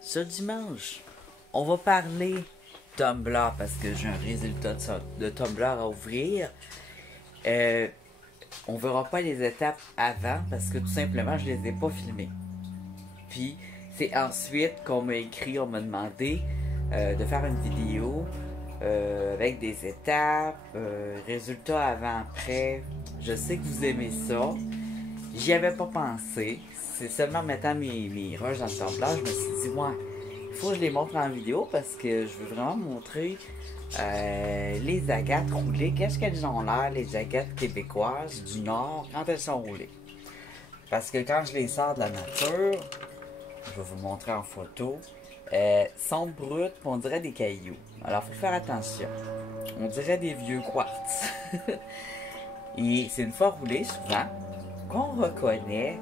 Ce dimanche, on va parler Tumblr parce que j'ai un résultat de Tumblr à ouvrir. On verra pas les étapes avant parce que tout simplement je les ai pas filmées. Puis c'est ensuite qu'on m'a écrit, on m'a demandé de faire une vidéo avec des étapes, résultats avant-après. Je sais que vous aimez ça. J'y avais pas pensé. C'est seulement en mettant mes rushs dans le Tumblr, je me suis dit, ouais, il faut que je les montre en vidéo parce que je veux vraiment montrer les agates roulées. Qu'est-ce qu'elles ont l'air, les agates québécoises du Nord, quand elles sont roulées. Parce que quand je les sors de la nature, je vais vous montrer en photo, sont brutes, on dirait des cailloux. Alors, il faut faire attention. On dirait des vieux quartz. Et c'est une fois roulé, souvent, qu'on reconnaît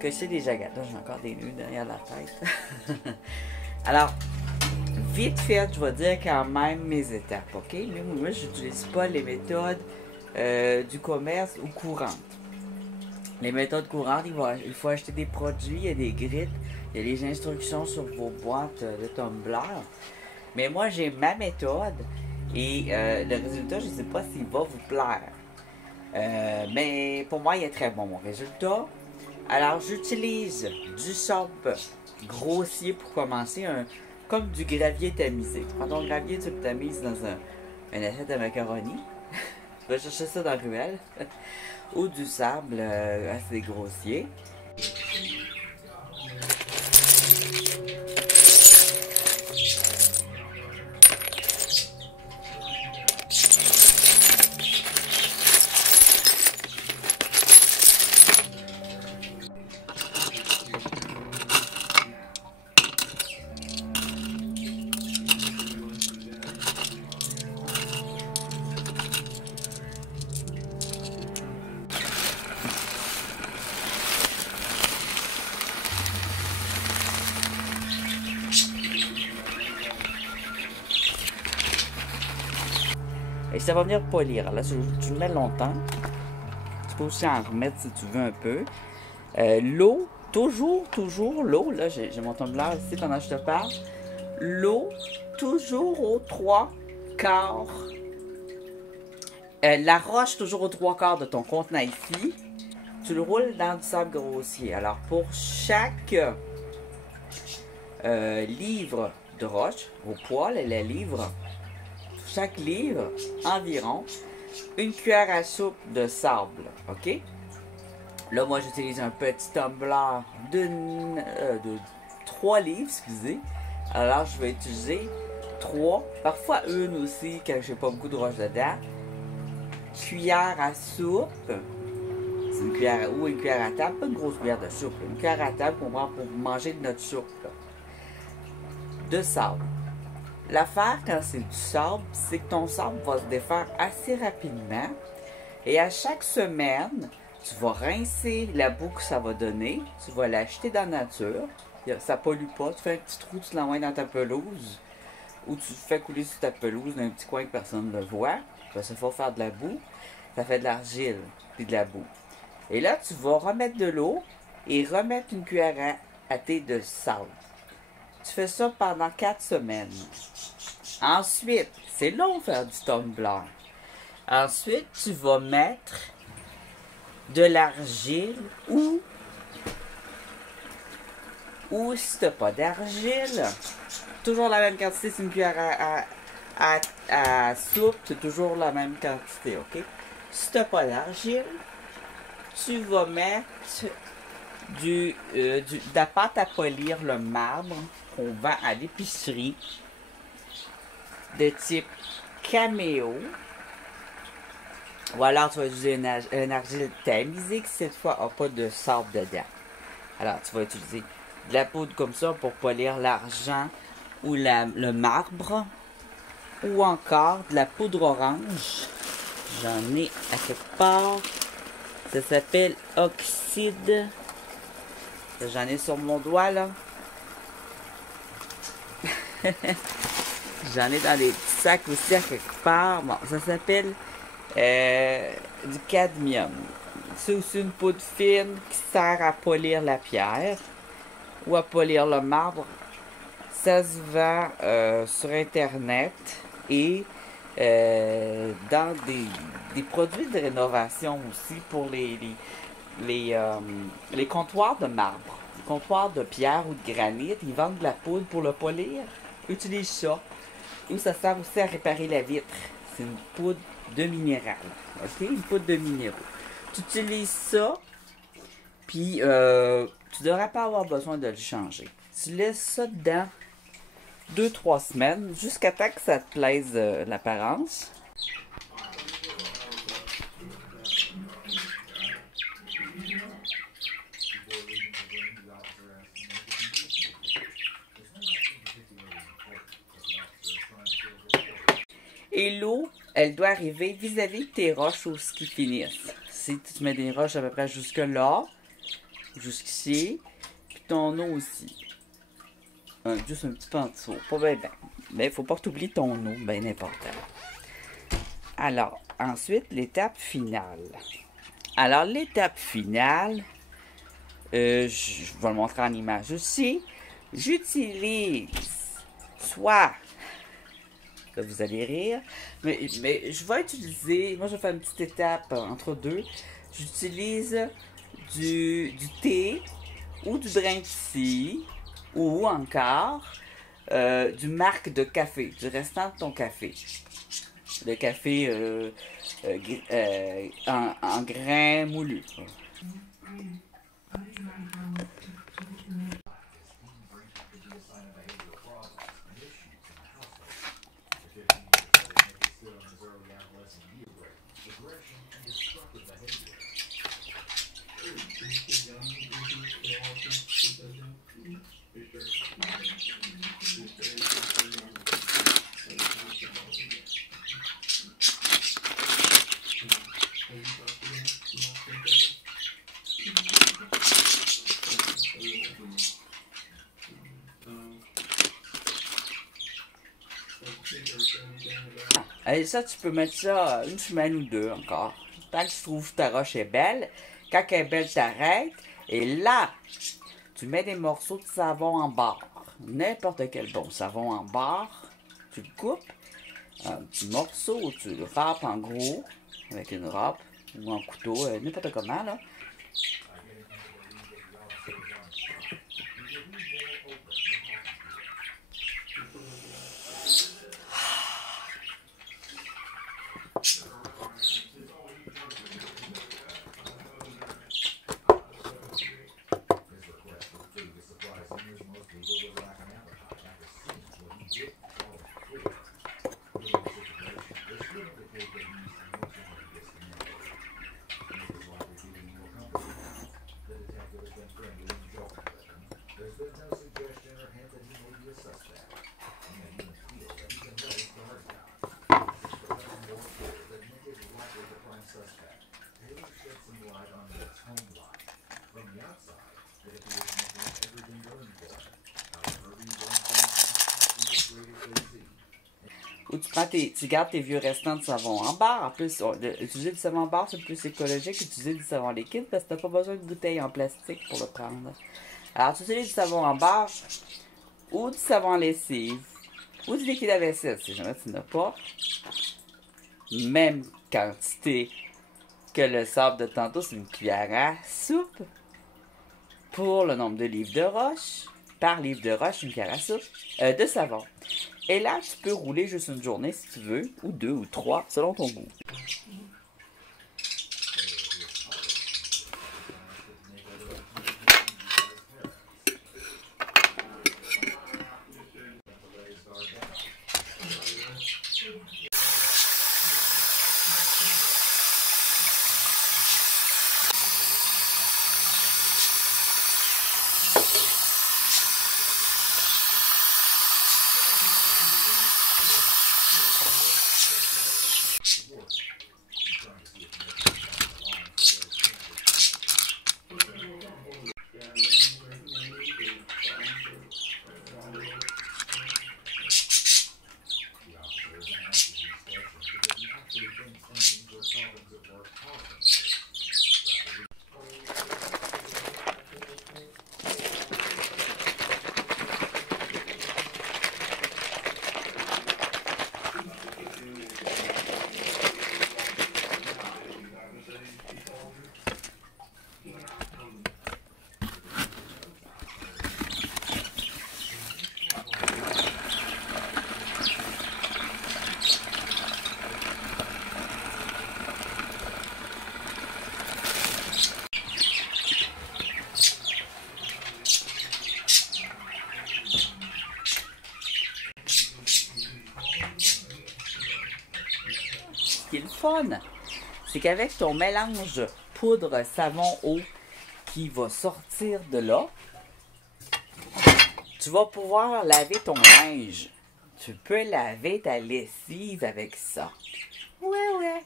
que c'est des agates. Là, j'ai encore des nœuds derrière la tête. Alors, vite fait, je vais dire quand même mes étapes, ok? Mais moi, je n'utilise pas les méthodes du commerce ou courantes. Les méthodes courantes, il faut acheter des produits, il y a des grittes, il y a les instructions sur vos boîtes de Tumblr. Mais moi, j'ai ma méthode et le résultat, je ne sais pas s'il va vous plaire. Mais pour moi, il est très bon, mon résultat. Alors, j'utilise du sable grossier pour commencer, comme du gravier tamisé. Tu prends ton gravier, tu le tamises dans un assiette de macaroni. Tu vas chercher ça dans la ruelle. Ou du sable assez grossier. Et ça va venir polir. Là, tu le mets longtemps. Tu peux aussi en remettre si tu veux un peu. L'eau, toujours l'eau. Là, j'ai mon tumbler ici pendant que je te parle. L'eau, toujours aux 3/4. La roche, toujours aux 3/4 de ton contenant ici. Tu le roules dans du sable grossier. Alors, pour chaque livre de roche, au poil, la livre, chaque livre, environ, une cuillère à soupe de sable, ok? Là, moi, j'utilise un petit tumbler de 3 livres, excusez. Alors, je vais utiliser 3, parfois une aussi, quand j'ai pas beaucoup de roche dedans. Cuillère à soupe, c'est une cuillère ou une cuillère à table, pas une grosse cuillère de soupe, une cuillère à table qu'on prend pour manger de notre soupe, là. De sable. L'affaire quand c'est du sable, c'est que ton sable va se défaire assez rapidement. Et à chaque semaine, tu vas rincer la boue que ça va donner. Tu vas l'acheter dans la nature. Ça pollue pas. Tu fais un petit trou, tu l'envoies dans ta pelouse. Ou tu fais couler sur ta pelouse dans un petit coin que personne ne le voit. Ça faut faire de la boue. Ça fait de l'argile et de la boue. Et là, tu vas remettre de l'eau et remettre une cuillère à thé de sable. Tu fais ça pendant 4 semaines. Ensuite, c'est long faire du tumbler. Ensuite, tu vas mettre de l'argile ou si tu n'as pas d'argile, toujours la même quantité, c'est une cuillère à soupe, c'est toujours la même quantité, ok? Si tu n'as pas d'argile, tu vas mettre de la pâte à polir le marbre qu'on vend à l'épicerie de type Caméo. Ou alors tu vas utiliser une argile tamisée qui cette fois n'a pas de sable dedans. Alors tu vas utiliser de la poudre comme ça pour polir l'argent ou le marbre. Ou encore de la poudre orange. J'en ai à quelque part. Ça s'appelle oxyde. J'en ai sur mon doigt là. J'en ai dans des petits sacs aussi à quelque part. Bon, ça s'appelle du cadmium. C'est aussi une poudre fine qui sert à polir la pierre ou à polir le marbre. Ça se vend sur Internet et dans des produits de rénovation aussi pour les comptoirs de marbre. Les comptoirs de pierre ou de granit, ils vendent de la poudre pour le polir. Utilise ça. Ou ça sert aussi à réparer la vitre. C'est une poudre de minéral. OK? Une poudre de minéraux. Tu utilises ça, puis tu devrais pas avoir besoin de le changer. Tu laisses ça dedans 2-3 semaines jusqu'à temps que ça te plaise l'apparence. Et l'eau, elle doit arriver vis-à-vis de tes roches où ce qui finissent. Si tu mets des roches à peu près jusque là, jusqu'ici, puis ton eau aussi. Juste un petit peu en dessous, pas bien bien. Mais il faut pas t'oublier ton eau, bien important. Alors, ensuite, l'étape finale. Alors, l'étape finale, je vais le montrer en image aussi. J'utilise soit... Là, vous allez rire. Mais je vais utiliser... Moi, je vais faire une petite étape entre deux. J'utilise du thé ou du drink tea ou encore du marc de café, du restant de ton café. Le café en grains moulus. Et ça, tu peux mettre ça une semaine ou deux encore. Tant que tu trouves que ta roche est belle. Quand elle est belle, t'arrêtes. Et là, tu mets des morceaux de savon en barre. N'importe quel bon savon en barre. Tu le coupes. Un petit morceau, tu le râpes en gros. Avec une râpe ou un couteau. N'importe comment, là. Ou tu gardes tes vieux restants de savon en barre. En plus, utiliser du savon en barre, c'est plus écologique qu'utiliser du savon liquide parce que tu n'as pas besoin de bouteille en plastique pour le prendre. Alors, tu utilises du savon en barre ou du savon en lessive ou du liquide à vaisselle si jamais tu n'as pas. Même quantité que le sable de tantôt, c'est une cuillère à soupe pour le nombre de livres de roche. Par livre de roche, une cuillère à soupe de savon. Et là, tu peux rouler juste une journée si tu veux, ou deux, ou trois, selon ton goût. ce qui est le fun, c'est qu'avec ton mélange poudre, savon, eau qui va sortir de là, tu vas pouvoir laver ton linge. Tu peux laver ta lessive avec ça. Ouais.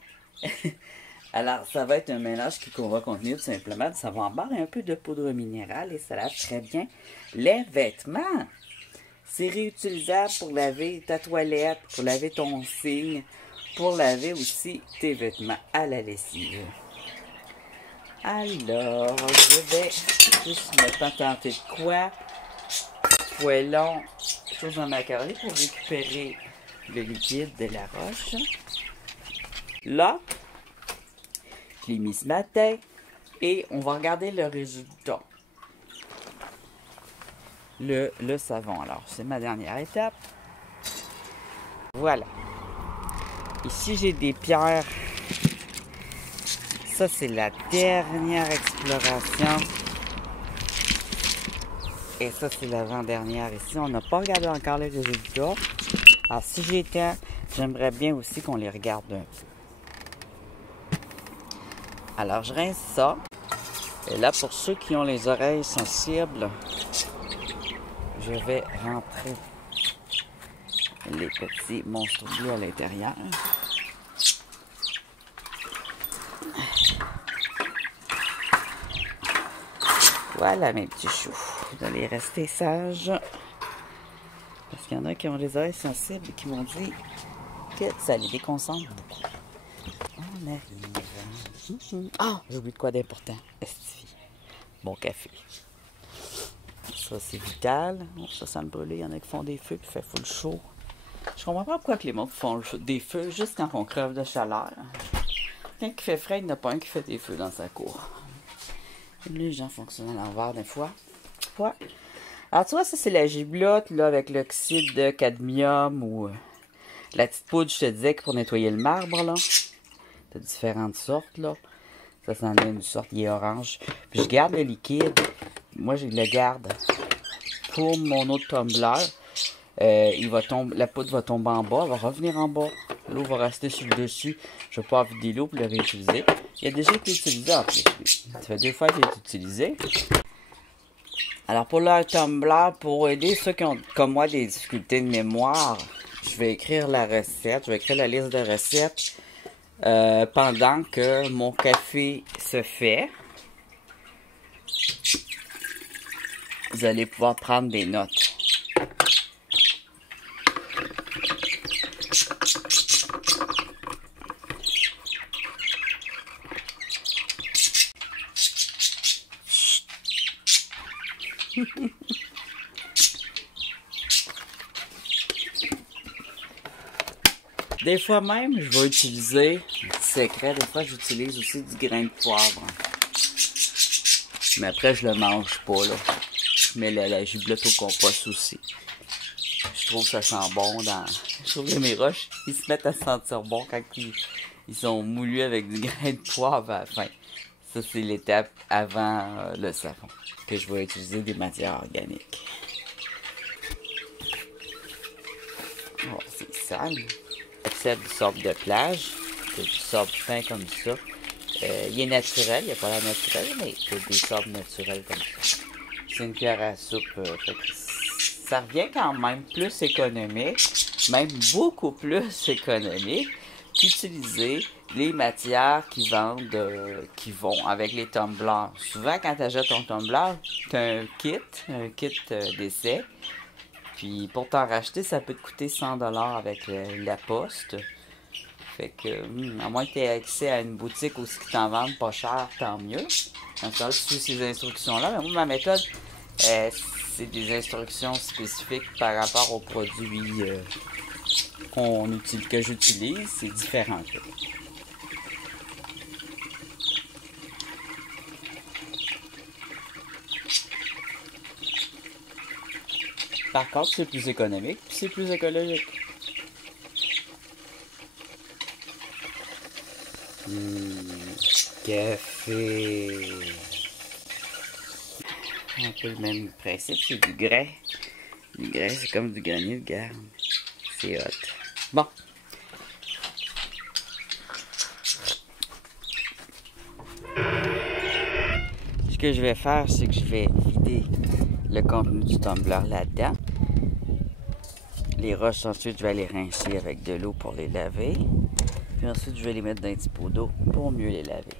Alors, ça va être un mélange qu'on va contenir tout simplement du savon en barre et un peu de poudre minérale et ça lave très bien les vêtements. C'est réutilisable pour laver ta toilette, pour laver ton signe, pour laver aussi tes vêtements à la lessive. Alors, je vais juste me tenter de quoi? Poêlons, chose en macaroni pour récupérer le liquide de la roche. Là, je l'ai mis ce matin et on va regarder le résultat. Le savon. Alors, c'est ma dernière étape. Voilà. Ici, j'ai des pierres. Ça, c'est la dernière exploration. Et ça, c'est l'avant-dernière. Ici, on n'a pas regardé encore les résultats. Alors, si j'ai temps, j'aimerais bien aussi qu'on les regarde un peu. Alors, je rince ça. Et là, pour ceux qui ont les oreilles sensibles, je vais rentrer les petits monstres bleus à l'intérieur. Voilà mes petits choux. Vous allez rester sages. Parce qu'il y en a qui ont les oreilles sensibles et qui m'ont dit que ça les déconcentre beaucoup. On arrive. Ah, j'ai oublié de quoi d'important. Estifié. Bon café. Ça, c'est vital. Oh, ça sent le brûler. Il y en a qui font des feux puis fait full chaud. Je comprends pas pourquoi les montres font des feux juste quand on crève de chaleur. Quand il fait frais, il n'y en a pas un qui fait des feux dans sa cour. Les gens fonctionnent à l'envers des fois. Ouais. Alors, tu vois, ça, c'est la giblotte, là, avec l'oxyde de cadmium ou la petite poudre, je te disais, pour nettoyer le marbre, là. De différentes sortes, là. Ça, c'en est une sorte, il est orange. Puis, je garde le liquide. Moi, je le garde pour mon autre tumbler. La poudre va tomber en bas, elle va revenir en bas. L'eau va rester sur le dessus. Je vais pouvoir vider l'eau pour le réutiliser. Il a déjà été utilisé en plus. Ça fait 2 fois qu'il est utilisé. Alors pour le tumbler, pour aider ceux qui ont, comme moi, des difficultés de mémoire, je vais écrire la recette. Je vais écrire la liste de recettes pendant que mon café se fait. Vous allez pouvoir prendre des notes. Des fois même, je vais utiliser, petit secret, des fois j'utilise aussi du grain de poivre. Mais après, je le mange pas, là. Je mets la giblotte au compost aussi. Je trouve que ça sent bon dans... Je trouve que mes roches, ils se mettent à sentir bon quand ils sont moulus avec du grain de poivre à la fin. Ça, c'est l'étape avant le savon, que je vais utiliser des matières organiques. Oh, c'est sale. C'est du sable de plage, c'est du sable fin comme ça. Il est naturel, il n'y a pas l'air naturel, mais c'est des sables naturels comme ça. C'est une cuillère à soupe. Ça revient quand même plus économique, même beaucoup plus économique, qu'utiliser les matières qui vendent, qui vont avec les tumblers. Souvent, quand tu achètes ton tumbler, tu as un kit d'essai. Puis pour t'en racheter, ça peut te coûter 100$ avec la poste. Fait que, à moins que tu aies accès à une boutique où ils t'en vendent pas cher, tant mieux. Comme ça, tu suis ces instructions-là. Mais moi, ma méthode, c'est des instructions spécifiques par rapport aux produits que j'utilise. C'est différent. Par contre, c'est plus économique, puis c'est plus écologique. Café. Un peu le même principe, c'est du grain. Du grain, c'est comme du granit de garde. C'est hot. Bon. que je vais faire, c'est que je vais vider le contenu du tumbler là-dedans. Les roches, ensuite, je vais les rincer avec de l'eau pour les laver. Puis ensuite, je vais les mettre dans un petit pot d'eau pour mieux les laver.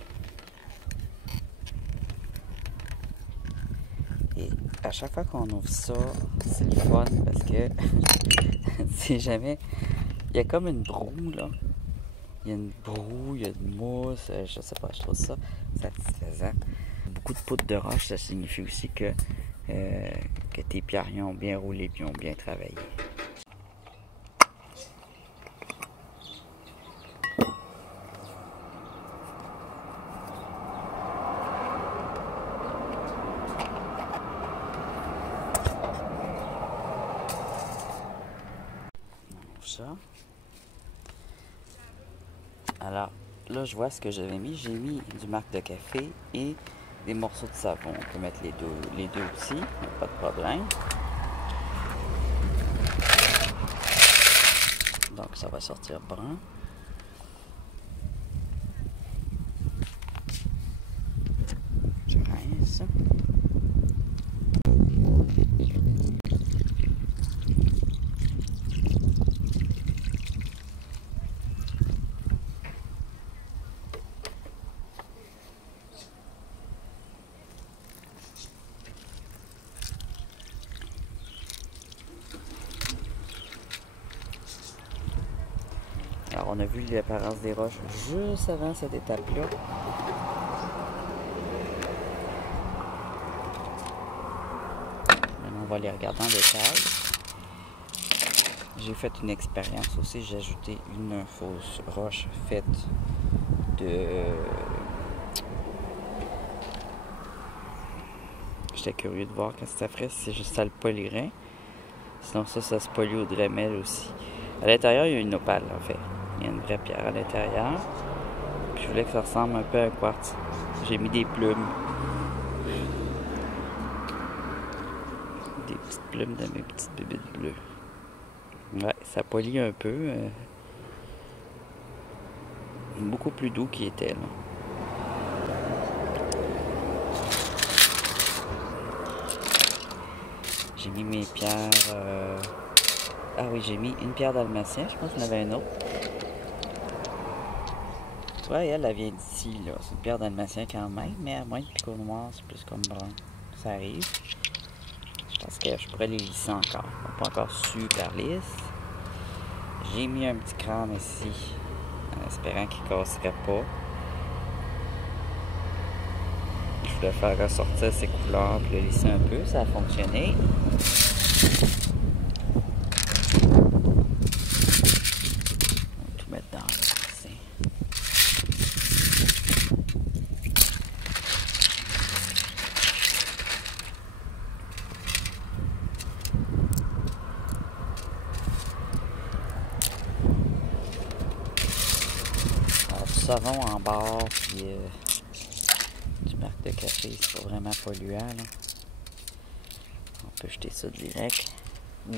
Et à chaque fois qu'on ouvre ça, c'est le fun parce que c'est jamais... Il y a comme une broue, là. Il y a une broue, il y a de mousse, je sais pas, je trouve ça satisfaisant. Beaucoup de poudre de roche, ça signifie aussi que tes pierres ont bien roulé et ont bien travaillé. Ça. Alors, là, je vois ce que j'avais mis. J'ai mis du marc de café et des morceaux de savon. On peut mettre les deux aussi, pas de problème. Donc, ça va sortir brun. Je rince. Alors, on a vu l'apparence des roches juste avant cette étape-là. Maintenant, on va les regarder en détail. J'ai fait une expérience aussi. J'ai ajouté une fausse roche faite de... J'étais curieux de voir quand ça ferait, si ça le polirait. Sinon, ça se polie au Dremel aussi. À l'intérieur, il y a une opale, en fait. Il y a une vraie pierre à l'intérieur. Puis je voulais que ça ressemble un peu à un quartz. J'ai mis des plumes. Des petites plumes de mes petites bébites bleues. Ouais, ça polie un peu. Beaucoup plus doux qu'il était, là. J'ai mis mes pierres... Ah oui, j'ai mis une pierre dalmatien. Je pense qu'il y en avait une autre. Ouais, elle vient d'ici, là. C'est une pierre dalmatien quand même, mais à moins de picot noir, c'est plus comme brun. Ça arrive. Je pense que je pourrais les lisser encore. Pas encore super lisse. J'ai mis un petit crâne ici, en espérant qu'il ne casserait pas. Je voulais faire ressortir ses couleurs puis le lisser un peu. Ça a fonctionné. Savon en barre, puis du marc de café, c'est pas vraiment polluant, là. On peut jeter ça direct ou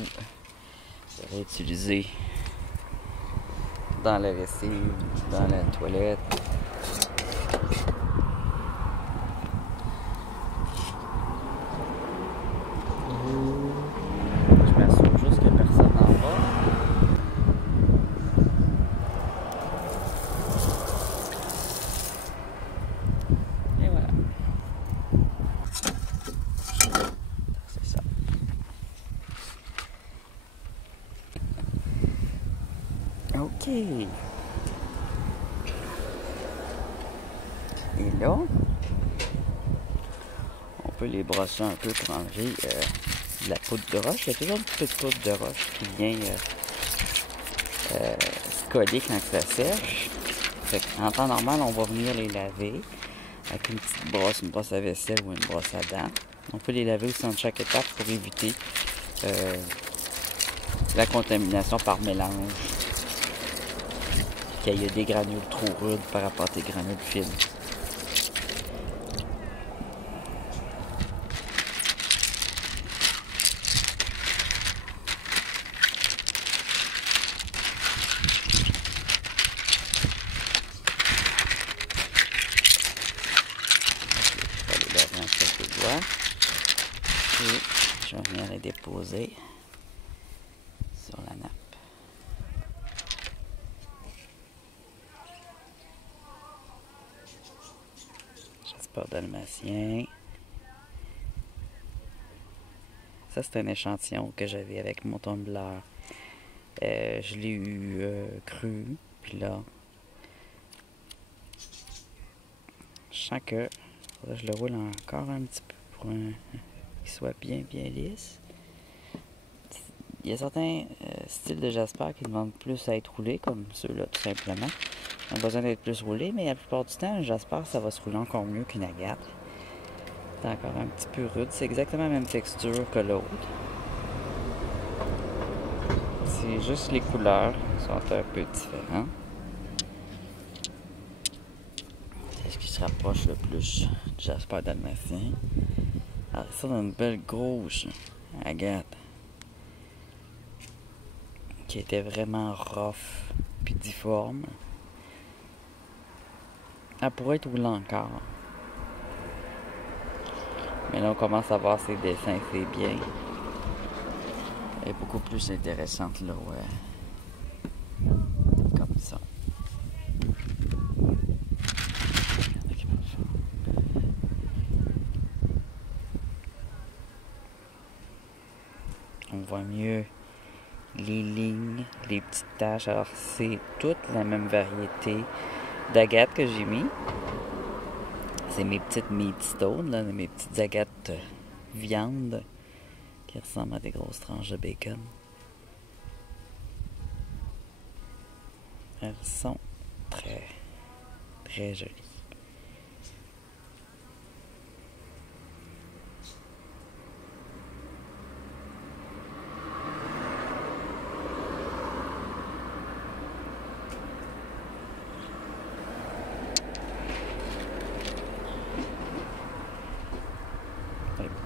réutiliser dans la lessive, dans la toilette. Je m'assure juste que personne n'en va. OK. Et là, on peut les brosser un peu pour enlever de la poudre de roche. Il y a toujours une petite poudre de roche qui vient se coller quand ça sèche. En temps normal, on va venir les laver avec une petite brosse, une brosse à vaisselle ou une brosse à dents. On peut les laver aussi en chaque étape pour éviter la contamination par mélange. Qu'il y a des granules trop rudes par rapport à tes granules fines. Je vais aller laver un peu déposer sur la nappe. Jasper dalmatien. Ça, c'est un échantillon que j'avais avec mon tumbler. Je l'ai eu cru, puis là, je sens que je le roule encore un petit peu pour qu'il soit bien lisse. Il y a certains styles de Jasper qui demandent plus à être roulés, comme ceux-là, tout simplement. Ils ont besoin d'être plus roulés, mais la plupart du temps, un Jasper, ça va se rouler encore mieux qu'une agate. C'est encore un petit peu rude. C'est exactement la même texture que l'autre. C'est juste les couleurs qui sont un peu différentes. C'est ce qui se rapproche le plus du Jasper dalmatien. Alors ça, dans une belle grosse agate qui était vraiment rough puis difforme. Elle pourrait être roulée encore. Mais là, on commence à voir ses dessins, c'est bien. Elle est beaucoup plus intéressante là, ouais. Comme ça. On voit mieux les lignes, les petites taches. Alors, c'est toute la même variété d'agates que j'ai mis. C'est mes petites meat stones, là, mes petites agates viande qui ressemblent à des grosses tranches de bacon. Elles sont très, très jolies.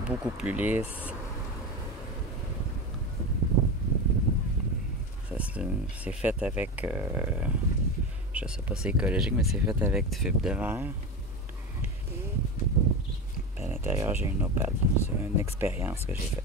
Beaucoup plus lisse. C'est fait avec, je sais pas si c'est écologique, mais c'est fait avec du fibre de verre. À l'intérieur, j'ai une opale. C'est une expérience que j'ai faite.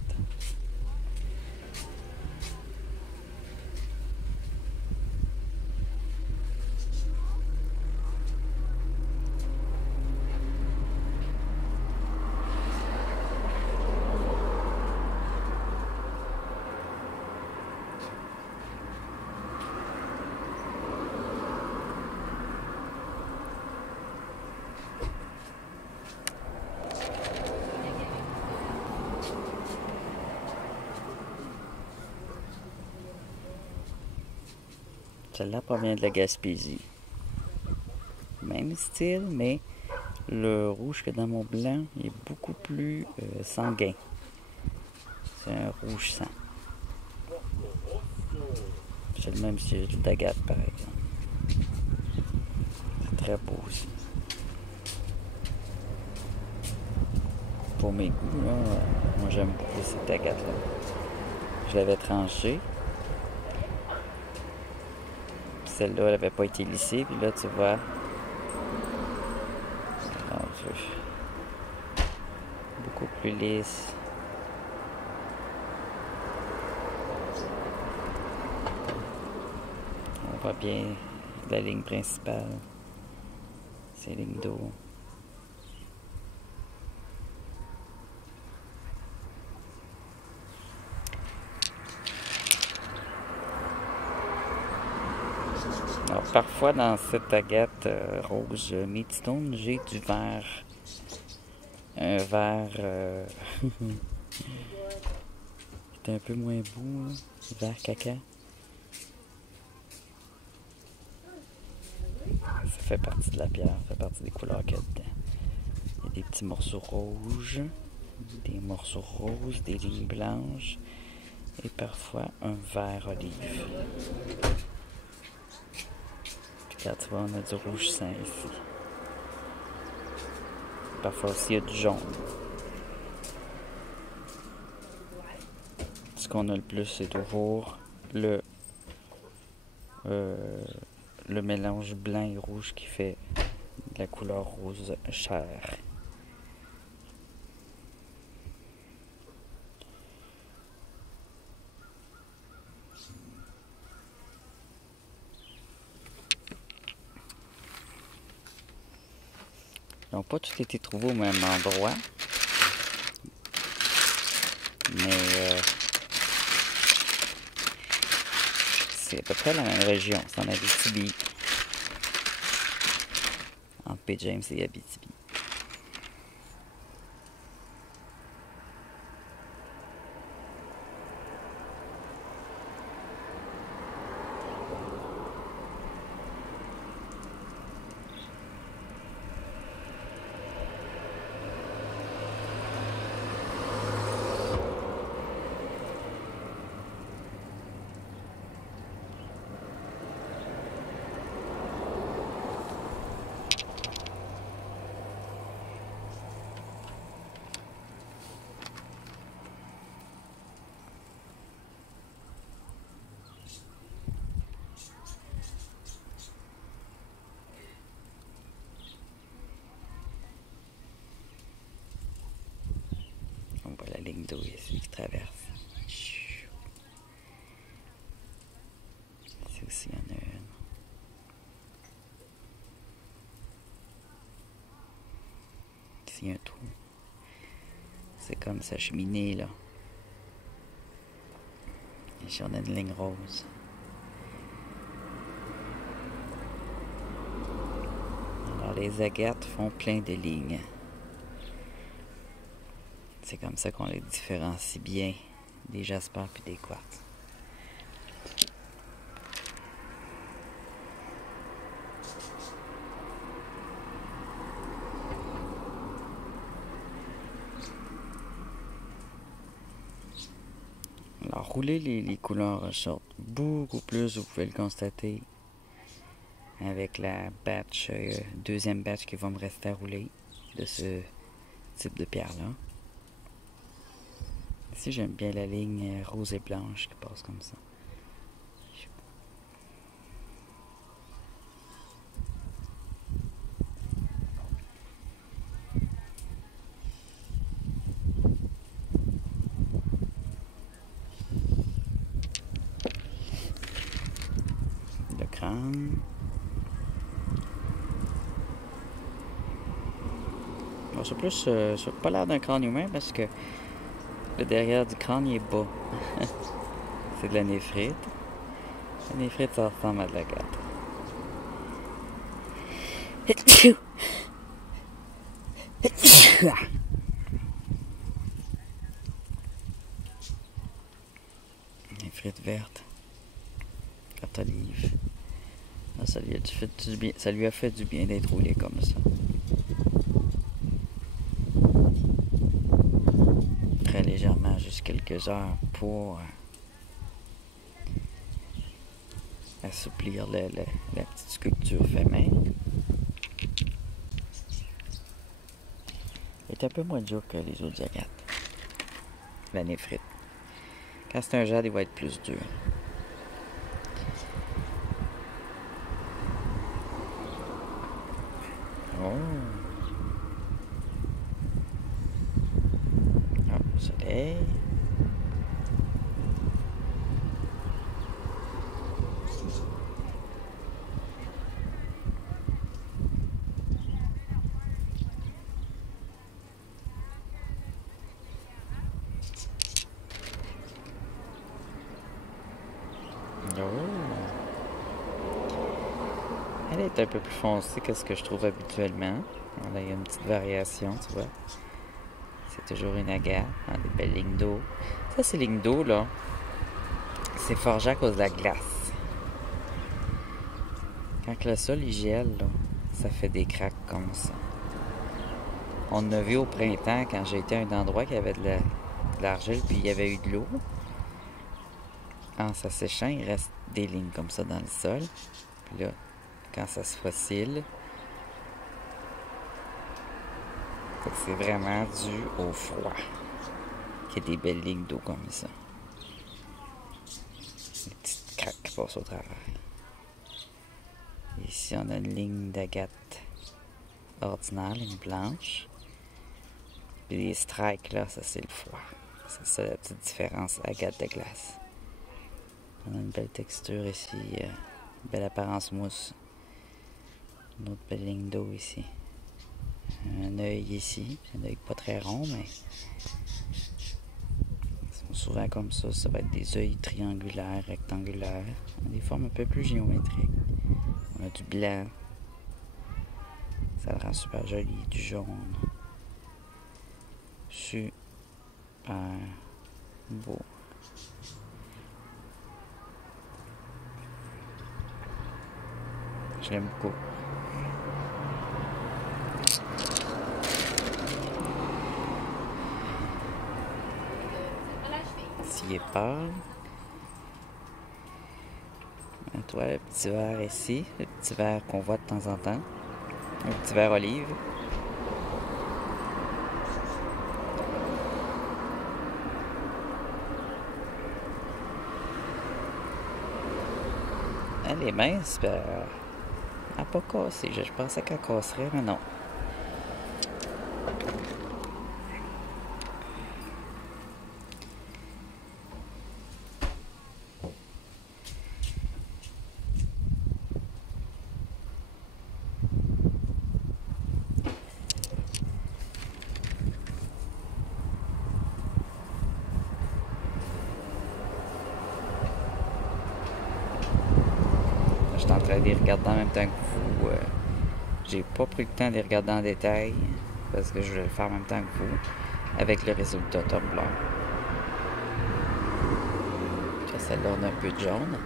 Celle-là provient de la Gaspésie. Même style, mais le rouge que dans mon blanc est beaucoup plus sanguin. C'est un rouge sang. C'est le même style d'agate, par exemple. C'est très beau aussi. Pour mes goûts, là, moi j'aime beaucoup cette agate-là. Je l'avais tranchée. Celle-là, elle n'avait pas été lissée. Puis là, tu vois. Beaucoup plus lisse. On voit bien la ligne principale. Ces lignes d'eau. Alors, parfois, dans cette agate rose Meatstone, j'ai du vert. Un vert qui est un peu moins beau, hein? Vert caca. Ça fait partie de la pierre, ça fait partie des couleurs qu'il y a dedans. Il y a des petits morceaux rouges, des morceaux roses, des lignes blanches et parfois un vert olive. Puis là, tu vois, on a du rouge sang ici. Parfois aussi, il y a du jaune. Ce qu'on a le plus, c'est toujours le mélange blanc et rouge qui fait de la couleur rose chair. Ils n'ont pas tous été trouvés au même endroit. Mais c'est à peu près la même région. C'est en Abitibi. Entre Baie James et Abitibi. On voit la ligne d'eau ici qui traverse. Ici aussi, il y en a une. Ici, il y a un trou. C'est comme sa cheminée, là. Ici, on a une ligne rose. Alors, les agates font plein de lignes. C'est comme ça qu'on les différencie bien des jaspers puis des quartz. Alors, rouler les couleurs ressortent beaucoup plus, vous pouvez le constater, avec la batch, deuxième batch qui va me rester à rouler de ce type de pierre-là. Ici, j'aime bien la ligne rose et blanche qui passe comme ça. Le crâne. Bon, c'est plus, ça n'a pas l'air d'un crâne humain parce que le derrière du crâne il est bas. C'est de la néphrite. La néphrite, ça ressemble à de la gâte. Néphrite verte. Carte olive. Ah, ça lui a fait du bien d'être roulé comme ça. Très légèrement, juste quelques heures pour assouplir la petite sculpture fait main. Elle est un peu moins dur que les autres agates. La néphrite. Quand c'est un jade, il va être plus dur. Oh! Ah, le soleil. Elle est un peu plus foncée que ce que je trouve habituellement. Là, il y a une petite variation, tu vois. C'est toujours une agate, dans des belles lignes d'eau. Ça, ces lignes d'eau, là, c'est forgé à cause de la glace. Quand le sol, il gèle, là, ça fait des craques comme ça. On a vu au printemps, quand j'ai été à un endroit qui avait de l'argile, puis il y avait eu de l'eau. En s'asséchant, il reste des lignes comme ça dans le sol. Puis là, quand ça se fossile, c'est vraiment dû au froid qu'il y a des belles lignes d'eau comme ça. Des petites craques qui passent au travers. Ici, on a une ligne d'agate ordinaire, ligne blanche. Puis les strikes, là, ça c'est le froid. C'est ça la petite différence agate de glace. On a une belle texture ici, une belle apparence mousse. Une autre belle ligne d'eau ici. Un œil ici, un œil pas très rond, mais ils sont souvent comme ça. Ça va être des œils triangulaires, rectangulaires, des formes un peu plus géométriques. On a du blanc, ça le rend super joli, du jaune, super beau. Je l'aime beaucoup. S'il est pâle. Toi, le petit verre ici, le petit verre qu'on voit de temps en temps. Un petit verre olive. Elle est mince, ben, elle n'a pas cassé. Je pensais qu'elle casserait, mais non. Je suis en train de les regarder en même temps que vous. J'ai pas pris le temps de les regarder en détail parce que je voulais le faire en même temps que vous avec le résultat Tumblr. Celle-là, on a un peu de jaune.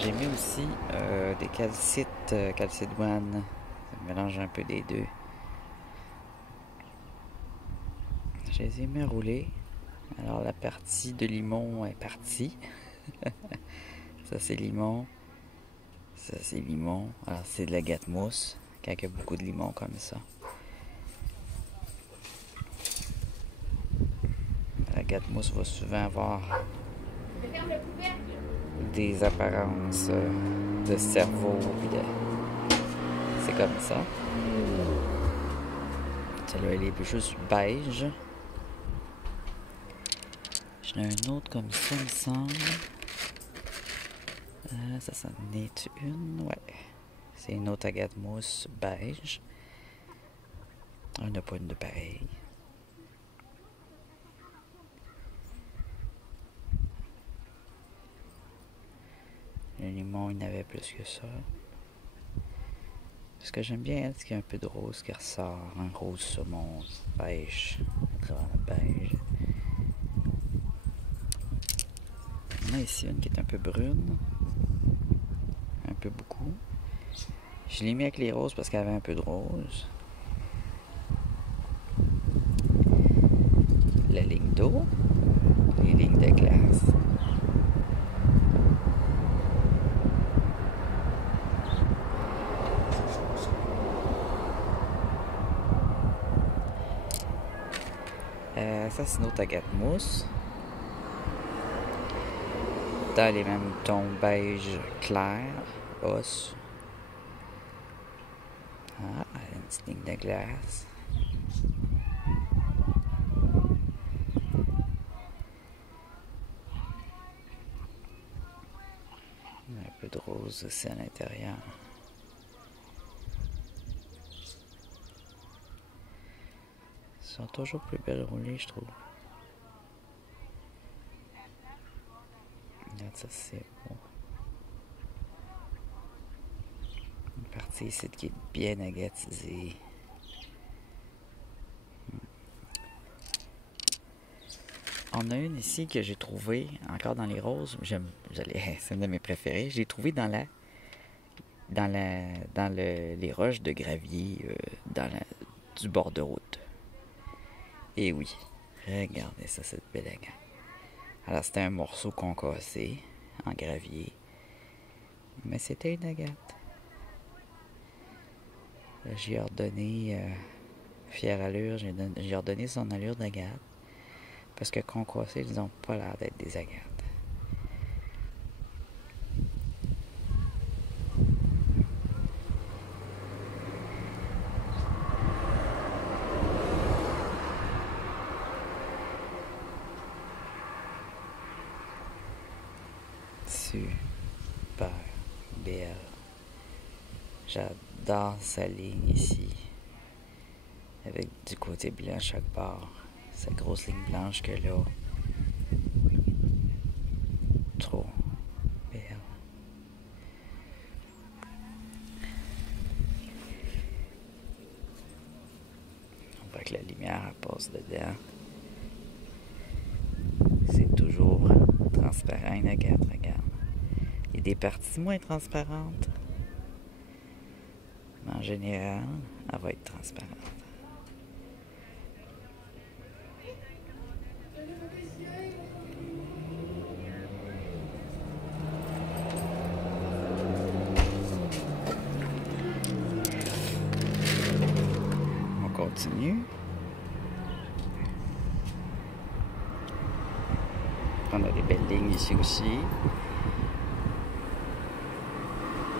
J'ai mis aussi des calcédoine. Ça mélange un peu des deux. Je les ai mis à rouler. Alors la partie de limon est partie. Ça c'est limon. Ça c'est limon. Alors c'est de la gâte-mousse. Quand il y a beaucoup de limon comme ça. La gâte-mousse va souvent avoir des apparences de cerveau. C'est comme ça. Celle-là, elle est juste beige. J'en ai un autre comme ça, il me semble. Ça en est une, ouais. C'est une autre agate mousse beige. On n'a pas une de pareille. Le limon, il n'avait plus que ça. Ce que j'aime bien, c'est qu'il y a un peu de rose qui ressort. Un rose saumon beige. À travers le beige. On a ici une qui est un peu brune. Un peu beaucoup. Je l'ai mis avec les roses parce qu'elle avait un peu de rose. La ligne d'eau. Les lignes de glace. Ça, c'est notre agate mousse. Dans les mêmes tons beige clair, os. Ah, une petite ligne de glace. Un peu de rose aussi à l'intérieur. Ils sont toujours plus belles roulées, je trouve. Regarde ça, c'est beau. Une partie ici qui est bien agatisée. On a une ici que j'ai trouvée, encore dans les roses. C'est une de mes préférées. Je l'ai trouvée dans les roches de gravier du bord de route. Et oui, regardez ça, cette belle agate. Alors, c'était un morceau concassé en gravier. Mais c'était une agate. J'ai ordonné, fière allure, j'ai ordonné son allure d'agate. Parce que concassés, ils n'ont pas l'air d'être des agates. super belle. J'adore sa ligne ici. Avec du côté blanc chaque part. Sa grosse ligne blanche que là. Trop belle. On voit que la lumière elle passe dedans. C'est toujours transparent, une agate, regarde. Il y a des parties moins transparentes. Mais en général, elle va être transparente. On continue. On a des belles lignes ici aussi.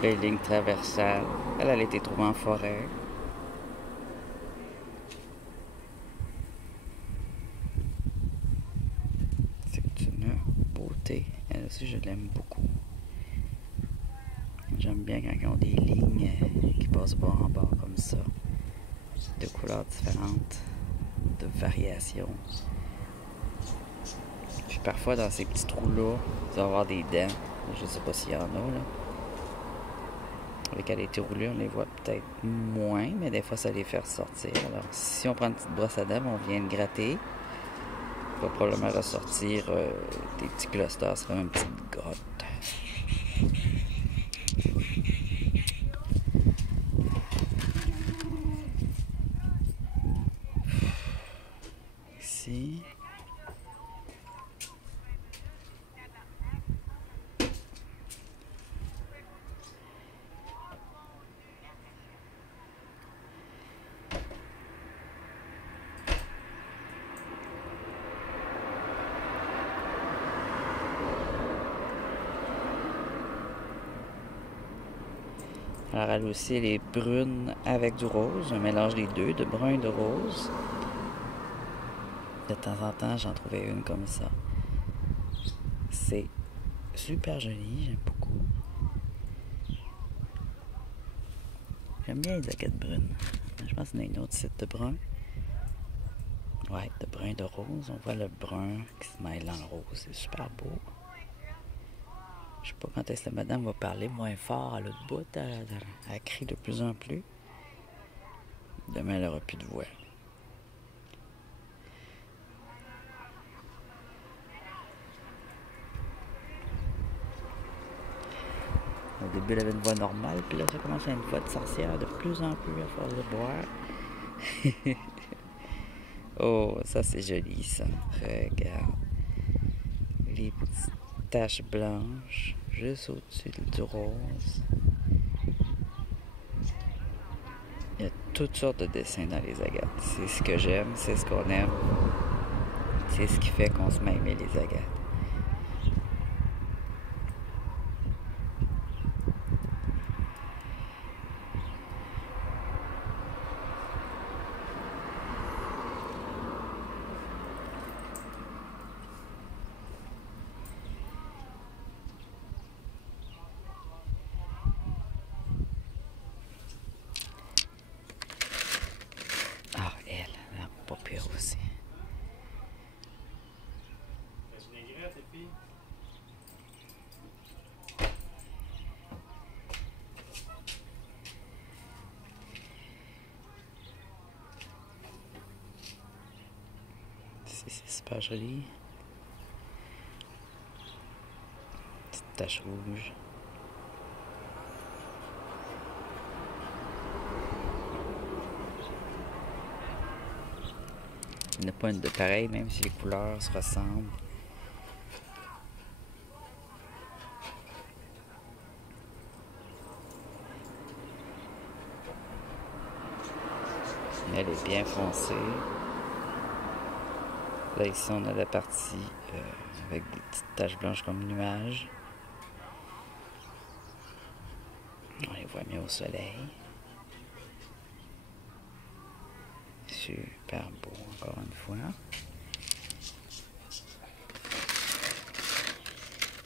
Belle ligne traversale. Elle a été trouvée en forêt. C'est une beauté. Elle aussi, je l'aime beaucoup. J'aime bien quand ils ont des lignes qui passent bord en bord comme ça. De couleurs différentes, de variations. Puis parfois, dans ces petits trous-là, il va y avoir des dents. Je ne sais pas s'il y en a, là. Avec elle a été roulée, on les voit peut-être moins, mais des fois, ça les fait ressortir. Alors, si on prend une petite brosse à dents, on vient le gratter. On va probablement ressortir des petits clusters. C'est comme une petite grotte. Ici. Alors elle aussi, elle est brune avec du rose, un mélange des deux, de brun et de rose. De temps en temps, j'en trouvais une comme ça. C'est super joli, j'aime beaucoup. J'aime bien les agates brunes. Je pense qu'il y en a une autre site de brun. Ouais, de brun et de rose. On voit le brun qui se mêle dans le rose. C'est super beau. Je sais pas quand est-ce que la madame va parler moins fort à l'autre bout. Elle crie de plus en plus. Demain, elle n'aura plus de voix. Au début, elle avait une voix normale, puis là, ça commence à être une voix de sorcière de plus en plus à force de boire. Oh, ça, c'est joli, ça. Regarde. Les petites taches blanches, juste au-dessus du rose. Il y a toutes sortes de dessins dans les agates. C'est ce que j'aime, c'est ce qu'on aime. C'est ce qui fait qu'on se met à aimer les agates. Ah, elle, pas pire aussi. C'est super joli. Petite tache rouge. Il n'y en a pas une de pareille, même si les couleurs se ressemblent. Elle est bien foncée. Là, ici, on a la partie avec des petites taches blanches comme nuages. On les voit mieux au soleil. Super beau, encore une fois.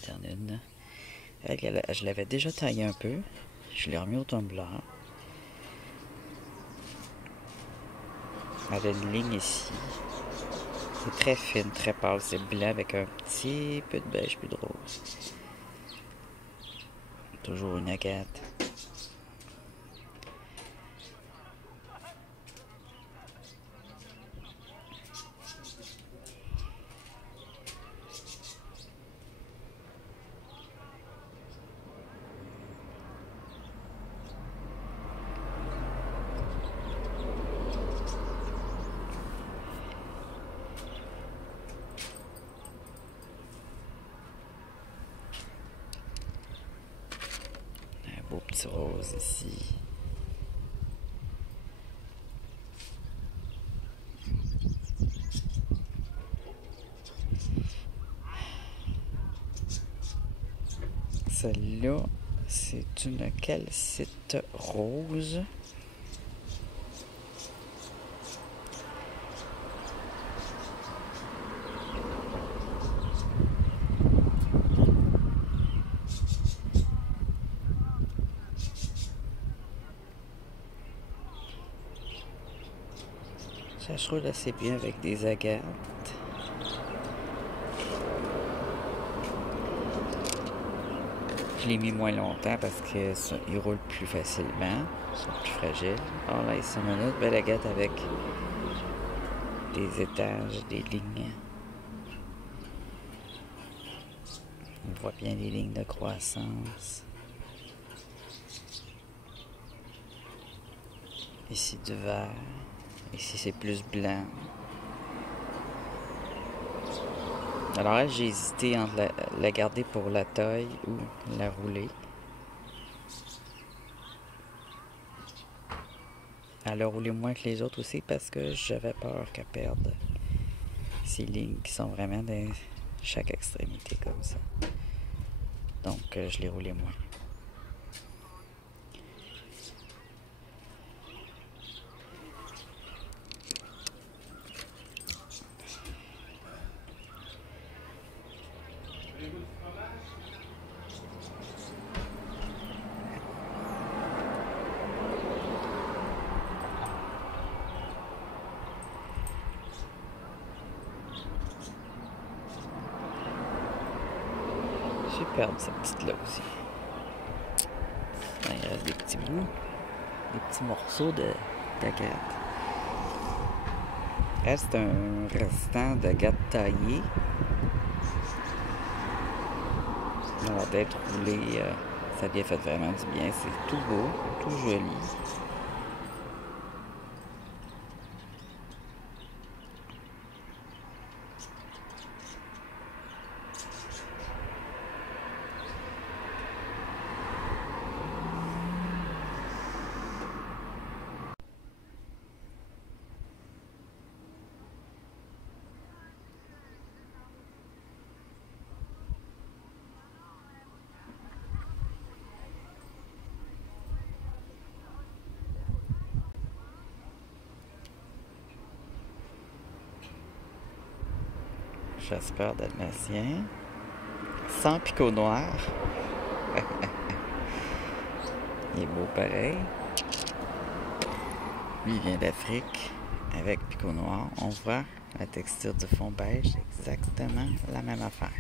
J'en ai une. Je l'avais déjà taillé un peu. Je l'ai remis au tumbler. Elle a une ligne ici. C'est très fine, très pâle. C'est blanc avec un petit peu de beige puis de rose. Toujours une agate. Un beau petit rose ici. Celle-là, c'est une calcite rose. Ça se roule assez bien avec des agates. Je l'ai mis moins longtemps parce qu'ils roulent plus facilement. Ils sont plus fragiles. Alors là, ils sont une autre belle agate avec des étages, des lignes. On voit bien les lignes de croissance. Ici du vert. Ici c'est plus blanc. Alors là, j'ai hésité entre la garder pour la taille ou la rouler. Elle a roulé moins que les autres aussi parce que j'avais peur qu'elle perde ces lignes qui sont vraiment dans chaque extrémité comme ça. Donc je l'ai roulé moins. Superbe cette petite-là aussi. Il reste des petits bouts, des petits morceaux d'agate. Elle, c'est un restant d'agate taillée. Alors d'être roulé, ça lui a fait vraiment du bien. C'est tout beau, tout joli. Jasper dalmatien. Sans picot noir. Il est beau pareil. Lui, il vient d'Afrique avec picot noir. On voit la texture du fond beige, c'est exactement la même affaire.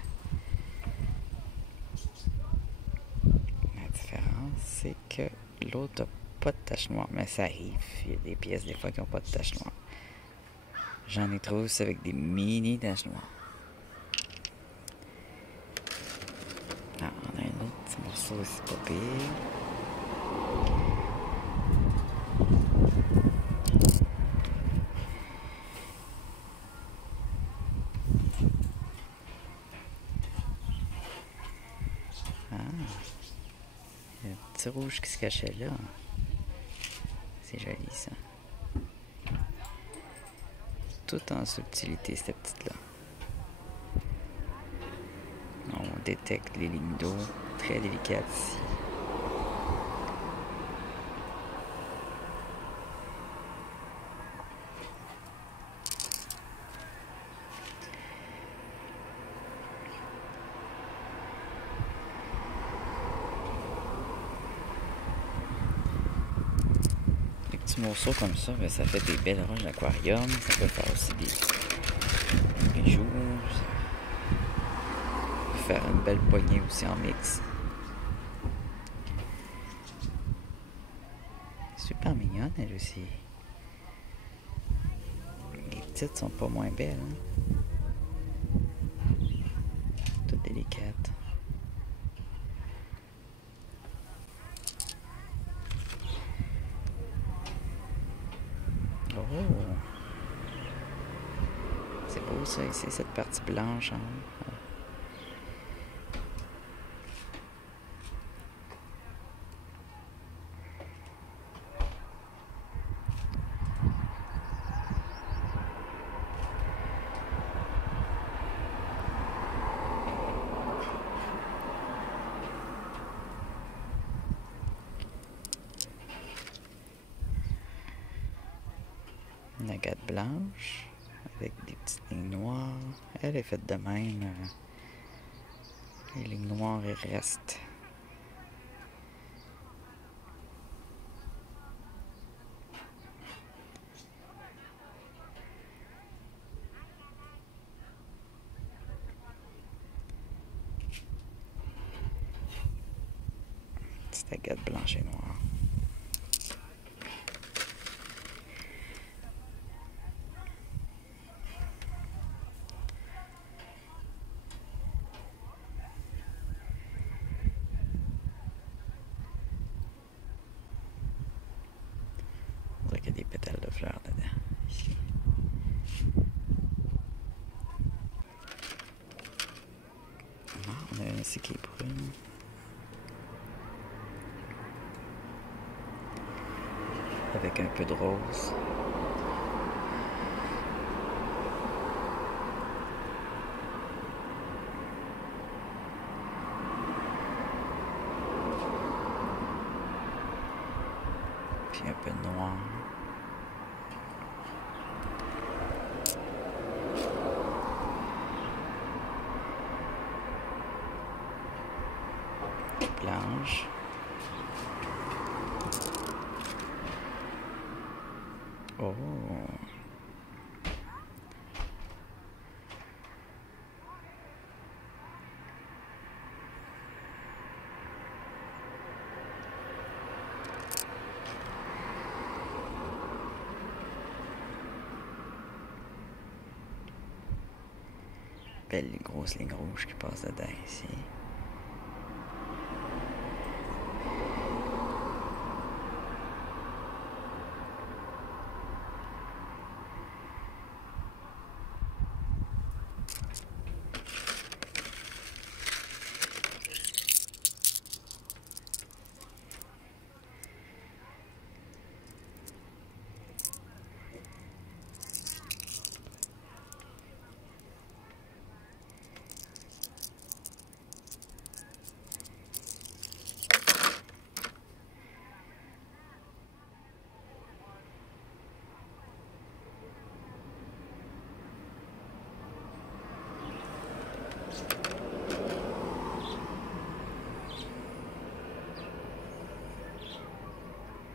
La différence, c'est que l'autre n'a pas de tache noire, mais ça arrive. Il y a des pièces des fois qui n'ont pas de tache noire. J'en ai trouvé aussi avec des mini taches noires. Ah, on a un autre petit morceau aussi pas pire. Ah, il y a un petit rouge qui se cachait là. C'est joli ça. Tout en subtilité cette petite-là. On détecte les lignes d'eau, très délicates ici. petits morceaux comme ça, ben, ça fait des belles roches d'aquarium. Ça peut faire aussi des bijoux. Ça peut faire une belle poignée aussi en mix. Super mignonne, elle aussi. Les petites sont pas moins belles. Hein? Toutes délicates. Oh! C'est beau ça ici, cette partie blanche. Hein? Une agate blanche avec des petites lignes noires. Elle est faite de même. Les lignes noires, elles restent. Petite agate blanche et noire. On dirait qu'il y a des pétales de fleurs dedans. Ici. On a une ici qui est brune. Avec un peu de rose. Puis un peu de noir. Blanche. Oh! Belle grosse ligne rouge qui passe dedans ici.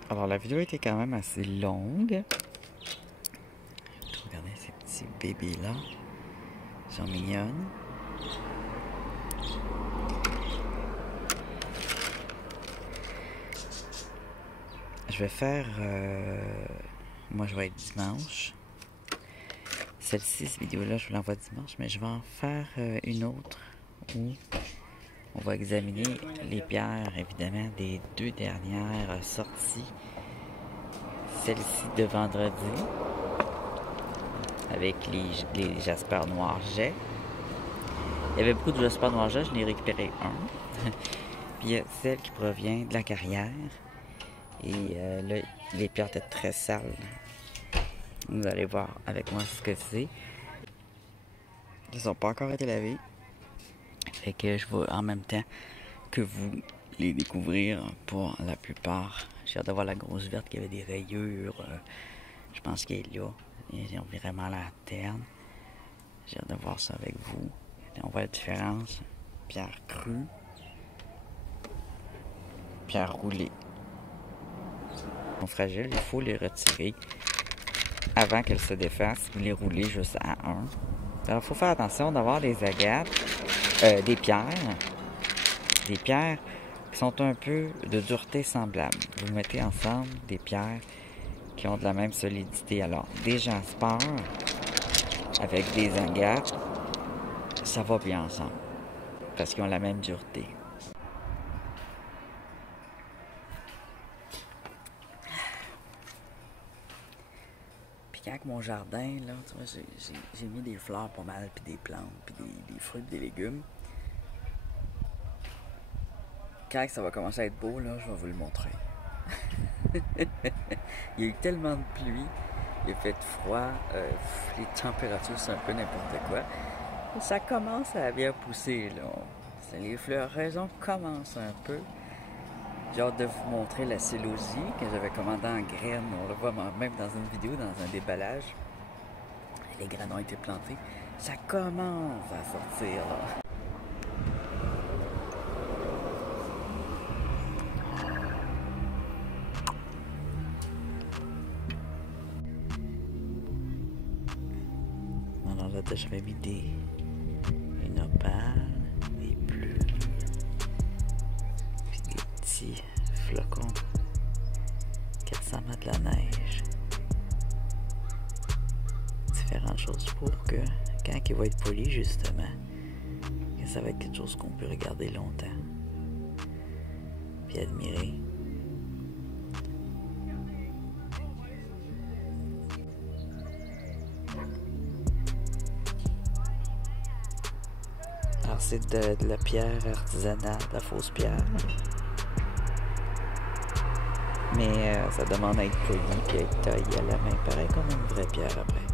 Alors la vidéo était quand même assez longue. Regardez ces petits bébés là. Ils sont mignonnes. Je vais faire... moi je vais être dimanche. Celle-ci, cette vidéo-là, je vous l'envoie dimanche, mais je vais en faire une autre où on va examiner les pierres, évidemment, des 2 dernières sorties. Celle-ci de vendredi, avec les jaspers noir jet. Il y avait beaucoup de jaspers noir jet, je n'ai récupéré un. Puis il y a celle qui provient de la carrière. Et là, les pierres étaient très sales. Vous allez voir avec moi ce que c'est. Ils n'ont pas encore été lavés. Fait que je vais en même temps que vous les découvrir pour la plupart. J'ai hâte de voir la grosse verte qui avait des rayures. Je pense qu'elle est là. Ils ont vraiment la terne. J'ai hâte de voir ça avec vous. Et on voit la différence. Pierre crue. Pierre roulée. sont fragiles, il faut les retirer avant qu'elles se défassent ou les rouler juste à 1. Alors, il faut faire attention d'avoir des agates, des pierres qui sont un peu de dureté semblable. Vous mettez ensemble des pierres qui ont de la même solidité. Alors, des jaspers avec des agates, ça va bien ensemble parce qu'ils ont la même dureté. Puis quand mon jardin, là, tu vois, j'ai mis des fleurs pas mal, puis des plantes, puis des fruits, des légumes. Quand ça va commencer à être beau, là, je vais vous le montrer. Il y a eu tellement de pluie, il a fait froid, les températures c'est un peu n'importe quoi. Ça commence à bien pousser, là. Les floraisons commencent un peu. J'ai hâte de vous montrer la célosie que j'avais commandée en graines. On le voit même dans une vidéo, dans un déballage. Les graines ont été plantées. Ça commence à sortir, là. Alors là, j'avais mis une opale, des plumes, puis des petits flocons, 400 mètres de la neige, différentes choses pour que quand il va être poli justement, que ça va être quelque chose qu'on peut regarder longtemps, puis admirer. Alors c'est de la pierre artisanale, de la fausse pierre. Mais ça demande à être poli et à être taillé à la main, pareil comme une vraie pierre après.